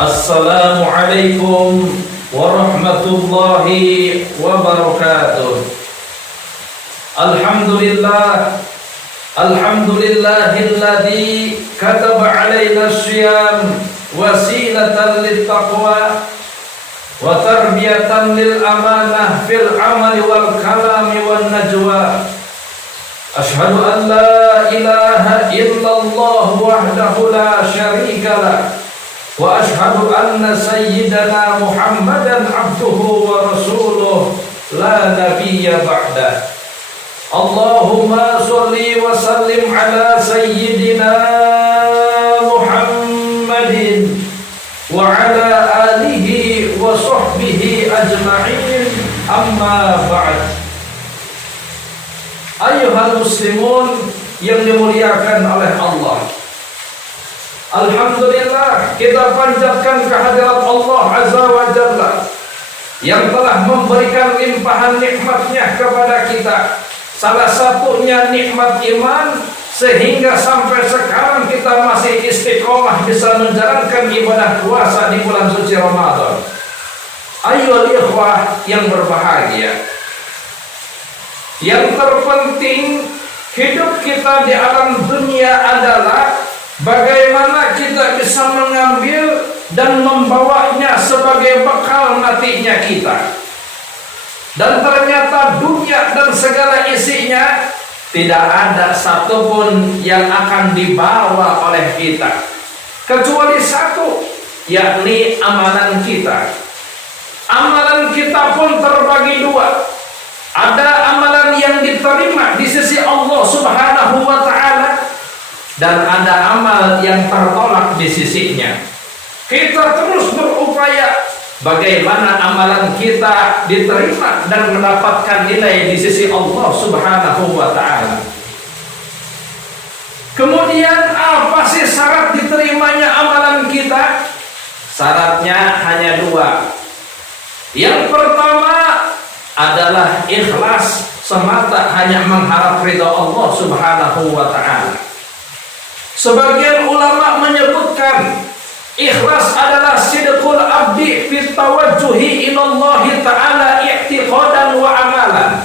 Assalamualaikum warahmatullahi wabarakatuh. Alhamdulillahilladzi kataba alaina syiyam wasilatan littaqwa wa tarbiyatan lil amanah fil amali wal kalami wan najwa. Ashhadu an la ilaha illallah wahdahu la syarika lah wa ashhadu anna sayyidana Muhammadan abduhu wa rasuluh la nabiyya ba'dah. Allahumma sholli wa sallim ala sayyidina Muhammadin wa ala alihi wa sahbihi ajma'in, amma ba'd. Ayyuhal muslimun yang dimuliakan oleh Allah, alhamdulillah kita panjatkan kehadirat Allah Azza wa Jalla yang telah memberikan limpahan nikmatnya kepada kita. Salah satunya nikmat iman, sehingga sampai sekarang kita masih istiqomah bisa menjalankan ibadah puasa di bulan suci Ramadan. Ayyuhal ikhwah yang berbahagia, yang terpenting hidup kita di alam dunia adalah bagaimana kita bisa mengambil dan membawanya sebagai bekal matinya kita. Dan ternyata dunia dan segala isinya tidak ada satupun yang akan dibawa oleh kita, kecuali satu, yakni amalan kita. Amalan kita pun terbagi dua. Ada amalan yang diterima di sisi Allah Subhanahu wa ta'ala, dan ada amal yang tertolak di sisinya. Kita terus berupaya bagaimana amalan kita diterima dan mendapatkan nilai di sisi Allah Subhanahu wa ta'ala. Kemudian apa sih syarat diterimanya amalan kita? Syaratnya hanya dua. Yang pertama adalah ikhlas, semata hanya mengharap ridha Allah Subhanahu wa ta'ala. Sebagian ulama menyebutkan ikhlas adalah sidqul abdi fi tawajjuhi ilallahi ta'ala i'tiqadan wa amalan.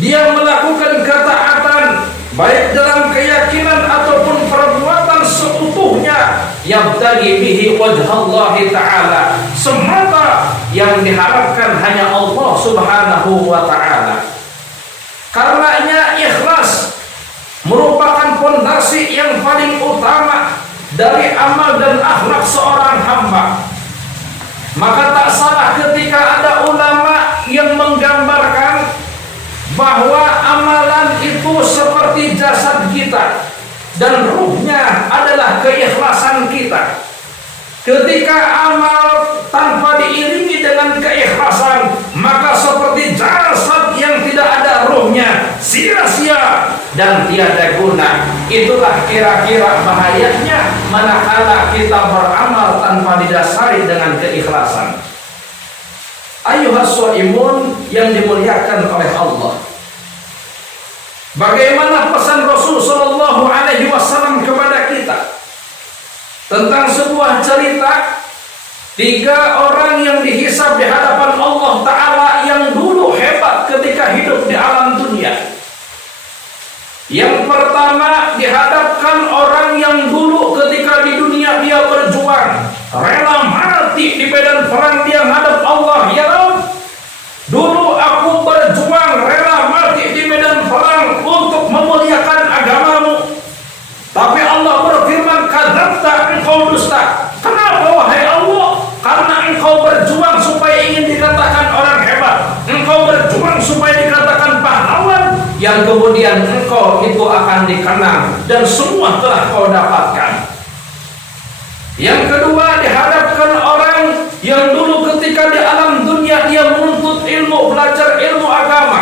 Dia melakukan ketaatan baik dalam keyakinan ataupun perbuatan seutuhnya, yabtaghi bihi wajhallahi ta'ala, semata yang diharapkan hanya Allah Subhanahu wa ta'ala. Karenanya ikhlas merupakan fondasi yang paling utama dari amal dan akhlak seorang hamba. Maka tak salah ketika ada ulama yang menggambarkan bahwa amalan itu seperti jasad kita dan ruhnya adalah keikhlasan kita. Ketika amal tanpa diiringi dengan keikhlasan, maka seperti jasad yang tidak ada ruhnya, sia-sia dan tiada guna. Itulah kira-kira bahayanya manakala kita beramal tanpa didasari dengan keikhlasan. Ayyuhas shaimun yang dimuliakan oleh Allah, bagaimana pesan Rasul sallallahu alaihi wasallam kepada kita tentang sebuah cerita tiga orang yang dihisab di hadapan Allah Ta'ala yang dulu hebat ketika hidup di alam dunia. Yang pertama dihadapkan orang yang dulu ketika di dunia dia berjuang, rela mati di medan perang, dia menghadap Allah, ya Rabb, dulu aku berjuang rela mati di medan perang untuk memuliakan agamamu, tapi Allah berfirman, kadzabta, engkau dusta. Kenapa wahai Allah? Karena engkau berjuang supaya ingin dikatakan orang hebat, engkau berjuang supaya dikatakan pahlawan, yang kemudian engkau itu akan dikenang dan semua telah kau dapatkan. Yang kedua dihadapkan orang yang dulu ketika di alam dunia dia menuntut ilmu, belajar ilmu agama,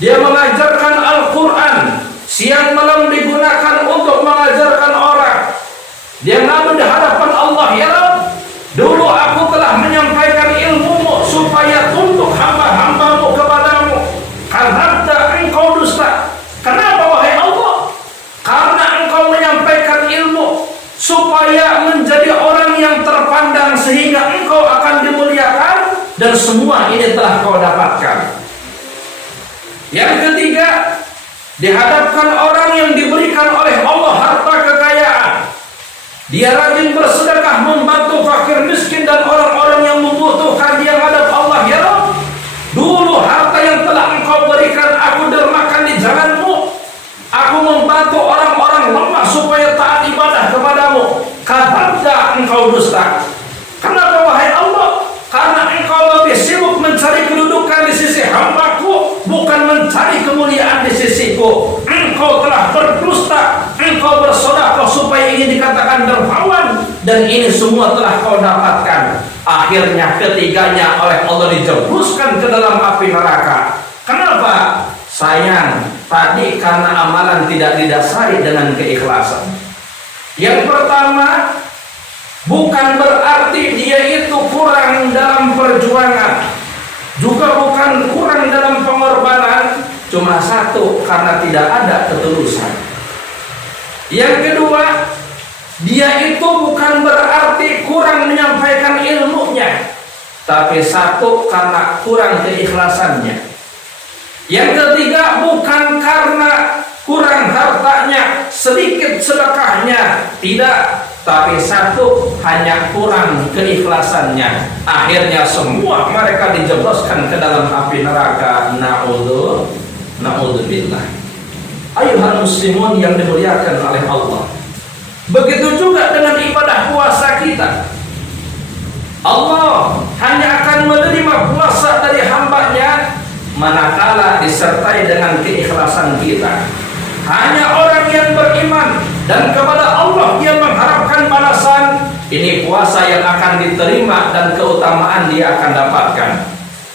dia mengajarkan Al-Quran, siang malam digunakan untuk mengajarkan orang. Dia ngadu di hadapan Allah, ya Rabb, dulu aku telah menyampaikan ilmumu supaya tunduk hamba-hambamu kepadamu. Kadzabta, engkau dusta. Kenapa wahai Allah? Karena engkau menyampaikan ilmu supaya menjadi orang yang semua ini telah kau dapatkan. Yang ketiga, dihadapkan orang yang diberikan oleh Allah harta kekayaan. Dia rajin bersedekah, membantu fakir miskin dan orang-orang yang membutuhkan. Dia hadap Allah, ya Rabb, dulu harta yang telah engkau berikan aku dermakan di jalanmu. Aku membantu orang-orang lemah supaya taat ibadah kepadamu. Kata engkau dusta. Kenapa wahai Allah? Karena engkau lebih sibuk mencari kedudukan di sisi hambaku, bukan mencari kemuliaan di sisiku. Engkau telah berdusta, engkau bersedekah supaya ingin dikatakan dermawan, dan ini semua telah kau dapatkan. Akhirnya ketiganya oleh Allah dijebloskan ke dalam api neraka. Kenapa? Sayang, tadi karena amalan tidak didasari dengan keikhlasan. Yang pertama, bukan berarti dia itu kurang dalam perjuangan, juga bukan kurang dalam pengorbanan, cuma satu, karena tidak ada ketulusan. Yang kedua, dia itu bukan berarti kurang menyampaikan ilmunya, tapi satu, karena kurang keikhlasannya. Yang ketiga, bukan karena kurang hartanya, sedikit sedekahnya, tidak, tapi satu, hanya kurang keikhlasannya. Akhirnya semua mereka dijebloskan ke dalam api neraka. Na'udzubillah. Ayuhal muslimun yang dimuliakan oleh Allah. Begitu juga dengan ibadah puasa kita. Allah hanya akan menerima puasa dari hambanya manakala disertai dengan keikhlasan kita. Hanya orang yang beriman dan kepada Allah yang mengharapkan balasan, ini puasa yang akan diterima dan keutamaan dia akan dapatkan.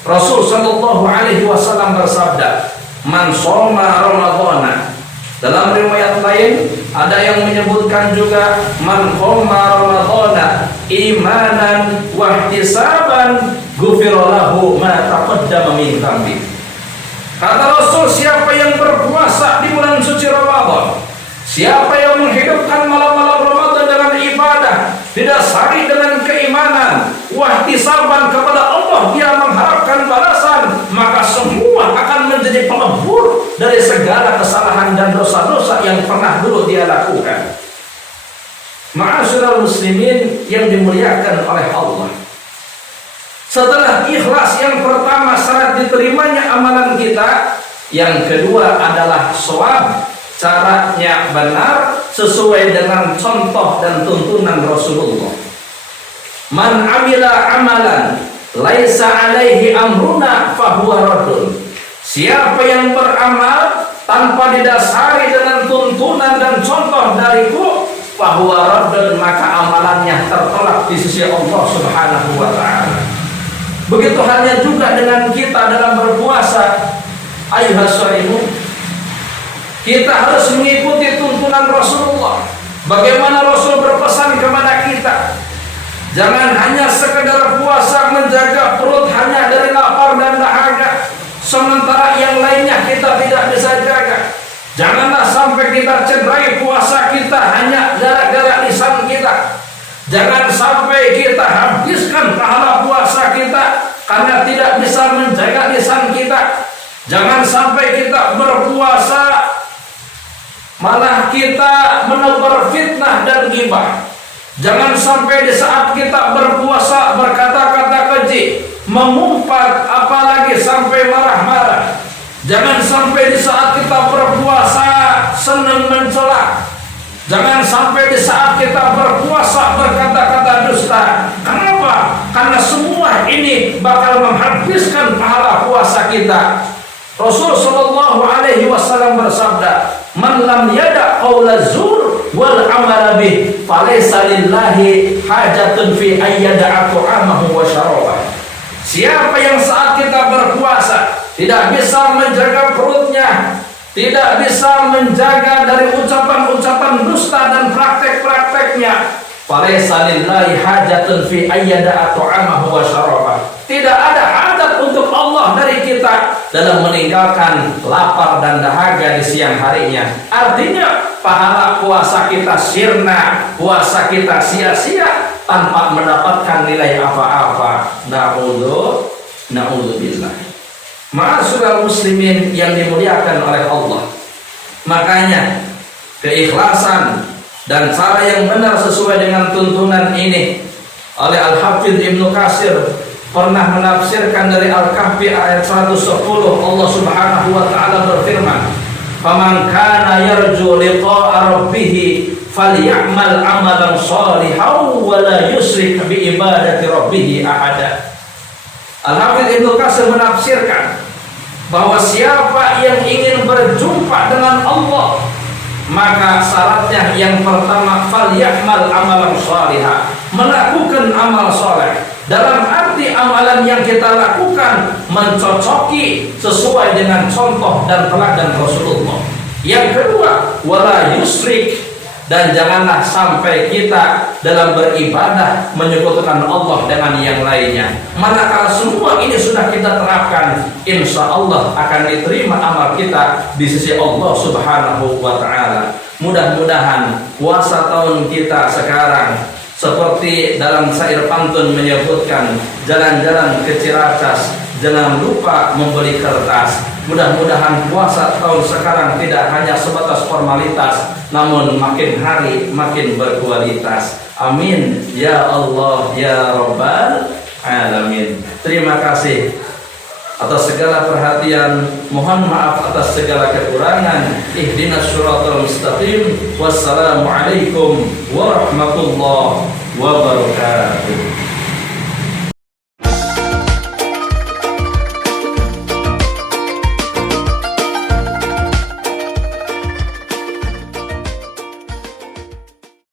Rasul sallallahu alaihi wasallam bersabda, "Man shoma Ramadhana." Dalam riwayat lain ada yang menyebutkan juga, "Man qoma Ramadhana imanan wa ihtisaban, ghufira lahu ma taqaddama min dhanbi." Kata Rasul, siapa yang berpuasa di bulan suci Ramadan, siapa yang menghidupkan malam-malam Ramadan dengan ibadah, didasari dengan keimanan, wahtisaban kepada Allah, dia mengharapkan balasan, maka semua akan menjadi pelebur dari segala kesalahan dan dosa-dosa yang pernah dulu dia lakukan. Ma'asyiral muslimin yang dimuliakan oleh Allah. Setelah ikhlas yang pertama syarat diterimanya amalan kita, yang kedua adalah shawab, caranya benar sesuai dengan contoh dan tuntunan Rasulullah. Man amila amalan laisa alaihi amruna fahuwa raddun. Siapa yang beramal tanpa didasari dengan tuntunan dan contoh dariku, fahuwa raddun, maka amalannya tertolak di sisi Allah Subhanahu wa taala. Begitu halnya juga dengan kita dalam berpuasa. Ayuhas shaimun, kita harus mengikuti tuntunan Rasulullah. Bagaimana Rasul berpesan kepada kita, jangan hanya sekedar puasa menjaga perut hanya dari lapar dan dahaga, sementara yang lainnya kita tidak bisa jaga. Janganlah sampai kita cederai puasa kita hanya gara-gara lisan kita. Jangan sampai kita habiskan pahala puasa kita karena tidak bisa menjaga lisan kita. Jangan sampai kita berpuasa malah kita menebar fitnah dan ghibah. Jangan sampai di saat kita berpuasa berkata-kata keji, mengumpat, apalagi sampai marah-marah. Jangan sampai di saat kita berpuasa senang mencela. Jangan sampai di saat kita berpuasa berkata-kata dusta. Kenapa? Karena semua ini bakal menghabiskan pahala puasa kita. Rasul sallallahu alaihi wasallam bersabda, "Man lam yada qaula zur wal amala bih, falaysa lillahi hajatun fi ayyada'a ta'amahu wa syarabah." Siapa yang saat kita berpuasa tidak bisa menjaga perutnya, tidak bisa menjaga dari ucapan-ucapan dusta dan praktek-prakteknya, falaysa lillahi hajatun fi ayyada'a ta'amahu wa syarabah. Tidak ada hajat untuk Allah dari kita dalam meninggalkan lapar dan dahaga di siang harinya. Artinya pahala puasa kita sirna, puasa kita sia-sia tanpa mendapatkan nilai apa-apa. Na'udzubillah. Ma'asyiral muslimin yang dimuliakan oleh Allah. Makanya keikhlasan dan cara yang benar sesuai dengan tuntunan ini oleh Al-Hafidz Ibnu Katsir pernah menafsirkan dari Al-Kahfi ayat 110. Allah Subhanahu wa taala berfirman, "Faman kana yarju liqa'a rabbih falyamal 'amalan shalihan wa la yusyrik bi ibadati rabbih ahada." Al-Hafidz Ibnu Katsir menafsirkan bahwa siapa yang ingin berjumpa dengan Allah, maka syaratnya yang pertama falyamal amalan shalihah, melakukan amal soleh. Dalam arti amalan yang kita lakukan mencocoki sesuai dengan contoh dan teladan Rasulullah. Yang kedua, wala yusrik, dan janganlah sampai kita dalam beribadah menyekutukan Allah dengan yang lainnya. Manakala semua ini sudah kita terapkan, insya Allah akan diterima amal kita di sisi Allah Subhanahu wa ta'ala. Mudah-mudahan puasa tahun kita sekarang, seperti dalam syair pantun menyebutkan, jalan-jalan ke Ciracas, jangan lupa membeli kertas. Mudah-mudahan puasa tahun sekarang tidak hanya sebatas formalitas, namun makin hari makin berkualitas. Amin ya Allah ya Rabbal Alamin. Terima kasih atas segala perhatian. Mohon maaf atas segala kekurangan. Ihdinas syiratal mustaqim. Wassalamualaikum warahmatullahi wabarakatuh.